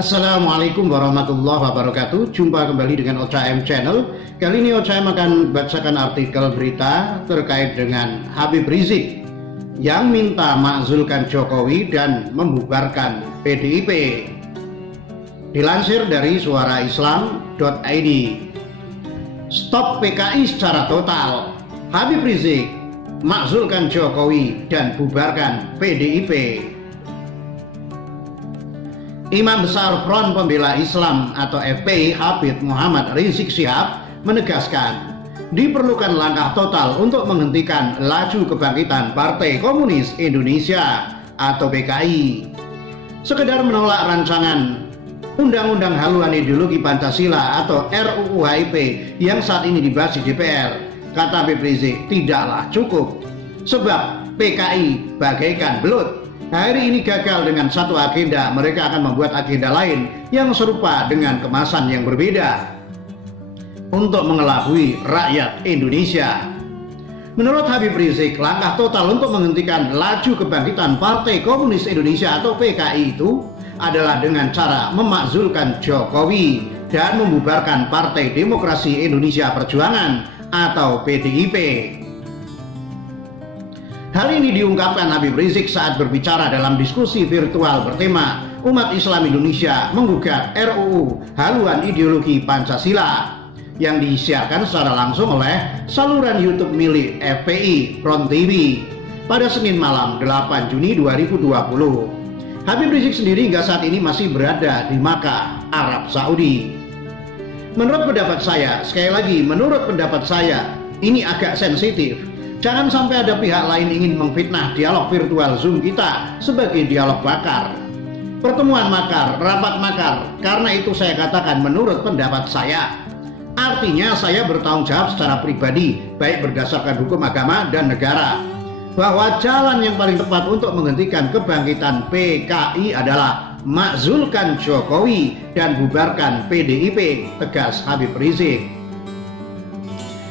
Assalamualaikum warahmatullahi wabarakatuh. Jumpa kembali dengan OCM Channel. Kali ini OCM akan bacakan artikel berita terkait dengan Habib Rizik yang minta makzulkan Jokowi dan membubarkan PDIP. Dilansir dari suaraislam.id. Stop PKI secara total. Habib Rizik makzulkan Jokowi dan bubarkan PDIP. Imam Besar Front Pembela Islam atau FPI Habib Muhammad Rizik Syihab menegaskan diperlukan langkah total untuk menghentikan laju kebangkitan Partai Komunis Indonesia atau PKI. Sekedar menolak rancangan Undang-Undang Haluan Ideologi Pancasila atau RUU HIP yang saat ini dibahas di DPR, kata Habib Rizik, tidaklah cukup. Sebab PKI bagaikan belut. Hari ini gagal dengan satu agenda, mereka akan membuat agenda lain yang serupa dengan kemasan yang berbeda untuk mengelabui rakyat Indonesia. Menurut Habib Rizik, langkah total untuk menghentikan laju kebangkitan Partai Komunis Indonesia atau PKI itu adalah dengan cara memakzulkan Jokowi dan membubarkan Partai Demokrasi Indonesia Perjuangan atau PDIP. Hal ini diungkapkan Habib Rizik saat berbicara dalam diskusi virtual bertema Umat Islam Indonesia menggugat RUU Haluan Ideologi Pancasila yang disiarkan secara langsung oleh saluran YouTube milik FPI Front TV pada Senin malam 8 Juni 2020. Habib Rizik sendiri hingga saat ini masih berada di Makkah, Arab Saudi. Menurut pendapat saya, sekali lagi menurut pendapat saya, ini agak sensitif. Jangan sampai ada pihak lain ingin memfitnah dialog virtual Zoom kita sebagai dialog makar. Pertemuan makar, rapat makar, karena itu saya katakan menurut pendapat saya. Artinya saya bertanggung jawab secara pribadi, baik berdasarkan hukum agama dan negara, bahwa jalan yang paling tepat untuk menghentikan kebangkitan PKI adalah makzulkan Jokowi dan bubarkan PDIP, tegas Habib Rizik.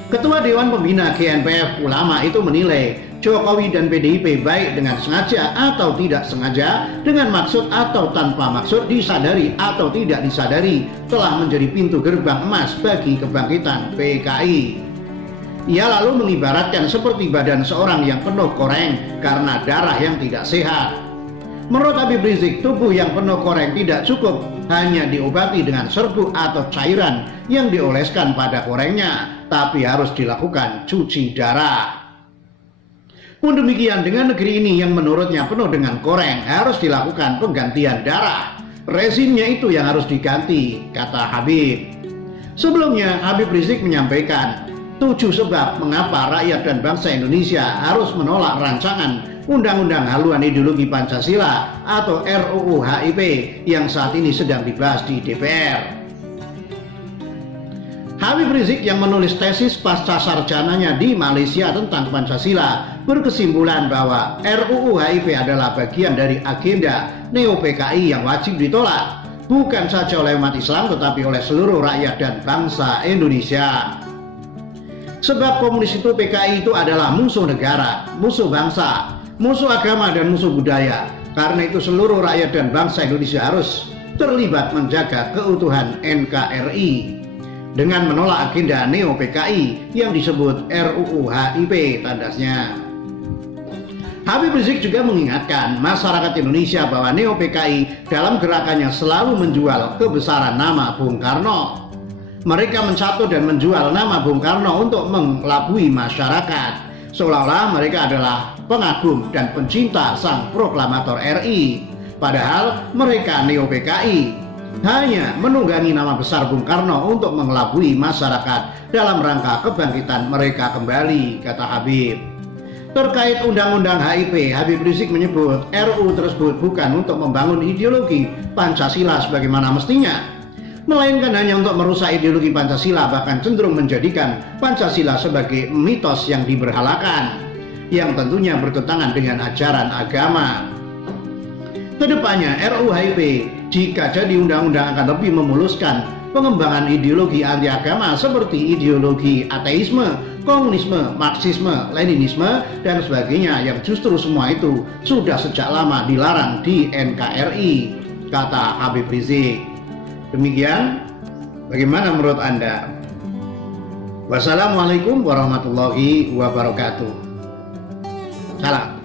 Ketua Dewan Pembina GNPF Ulama itu menilai Jokowi dan PDIP baik dengan sengaja atau tidak sengaja, dengan maksud atau tanpa maksud, disadari atau tidak disadari, telah menjadi pintu gerbang emas bagi kebangkitan PKI. Ia lalu mengibaratkan seperti badan seorang yang penuh koreng karena darah yang tidak sehat. Menurut Habib Rizik, tubuh yang penuh koreng tidak cukup hanya diobati dengan serbuk atau cairan yang dioleskan pada korengnya, tapi harus dilakukan cuci darah. Pun demikian dengan negeri ini yang menurutnya penuh dengan koreng, harus dilakukan penggantian darah. Rezimnya itu yang harus diganti, kata Habib. Sebelumnya Habib Rizik menyampaikan 7 sebab mengapa rakyat dan bangsa Indonesia harus menolak rancangan Undang-Undang Haluan Ideologi Pancasila atau RUU HIP yang saat ini sedang dibahas di DPR. Habib Rizik yang menulis tesis pasca sarjananya di Malaysia tentang Pancasila berkesimpulan bahwa RUU HIP adalah bagian dari agenda neo-PKI yang wajib ditolak, bukan saja oleh umat Islam tetapi oleh seluruh rakyat dan bangsa Indonesia. Sebab komunis itu, PKI itu adalah musuh negara, musuh bangsa, musuh agama dan musuh budaya. Karena itu seluruh rakyat dan bangsa Indonesia harus terlibat menjaga keutuhan NKRI dengan menolak agenda neo-PKI yang disebut RUU HIP, tandasnya. Habib Rizik juga mengingatkan masyarakat Indonesia bahwa neo-PKI dalam gerakannya selalu menjual kebesaran nama Bung Karno. Mereka mencatut dan menjual nama Bung Karno untuk mengelabui masyarakat, seolah-olah mereka adalah pengagum dan pencinta sang proklamator RI. Padahal mereka neo-PKI hanya menunggangi nama besar Bung Karno untuk mengelabui masyarakat dalam rangka kebangkitan mereka kembali, kata Habib. Terkait Undang-Undang HIP, Habib Rizik menyebut RUU tersebut bukan untuk membangun ideologi Pancasila sebagaimana mestinya, melainkan hanya untuk merusak ideologi Pancasila, bahkan cenderung menjadikan Pancasila sebagai mitos yang diberhalakan, yang tentunya bertentangan dengan ajaran agama. Kedepannya RUU HIP jika jadi undang-undang akan lebih memuluskan pengembangan ideologi anti agama seperti ideologi ateisme, komunisme, marxisme, leninisme, dan sebagainya yang justru semua itu sudah sejak lama dilarang di NKRI. kata Habib Rizik. Demikian, bagaimana menurut Anda? Wassalamualaikum warahmatullahi wabarakatuh. Salam.